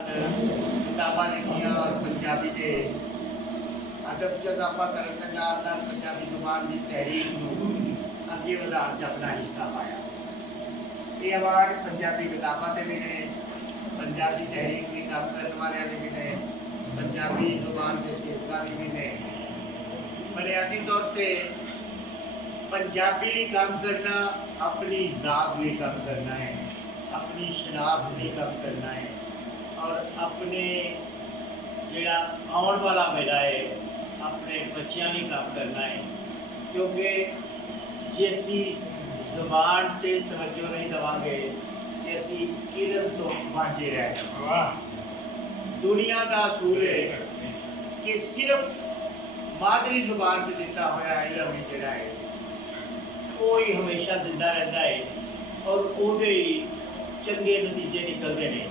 किताबां लिखियां और पंजाबी के अदब च इजाफा करने के नाल पंजाबी जुबान की तहरीक नूं अगे वधाउण च अपना हिस्सा पाया। ये अवार्ड पंजाबी किताबां ते भी ने, पंजाबी तहरीक की काम करने वाले भी ने, पंजाबी जुबान के सेवकों की भी ने। बुनियादी तौर पर पंजाबी लिए काम करना अपनी ज़ात लिए काम करना है, अपनी शनाख्त लिए काम करना है और अपने जोड़ा आने वाला बेड़ा है अपने बच्चों लिए काम करना है। क्योंकि जे असी ज़बान से तवज्जो नहीं देवांगे तो असी इल्म तो वांझे रह जाएंगे। दुनिया का असूल है कि सिर्फ मादरी जुबान से दिता हुआ इल्म जोड़ा है वो ही हमेशा जिंदा रहता है और उहदे ही चंगे नतीजे निकलते हैं।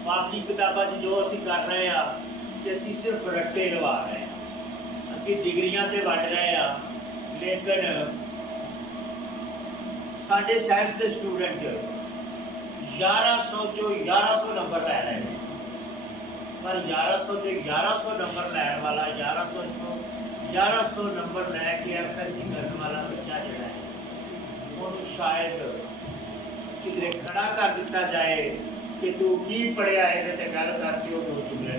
बाकी किताबों जो असी कर रहे हैं कि असी सिर्फ रट्टे लवा रहे हैं, असी डिग्रियां ते वंड रहे हैं, लेकिन साडे साइंस के स्टूडेंट 1100 चो 1100 नंबर लै रहे हैं। पर 1100 से 1100 नंबर लैन वाला 1100 नंबर लैके FSC करने वाला बच्चा जोड़ा है उन्होंने शायद किधरे खड़ा कर दिता जाए कि तू की पढ़िया है गल करके वो दो जुमले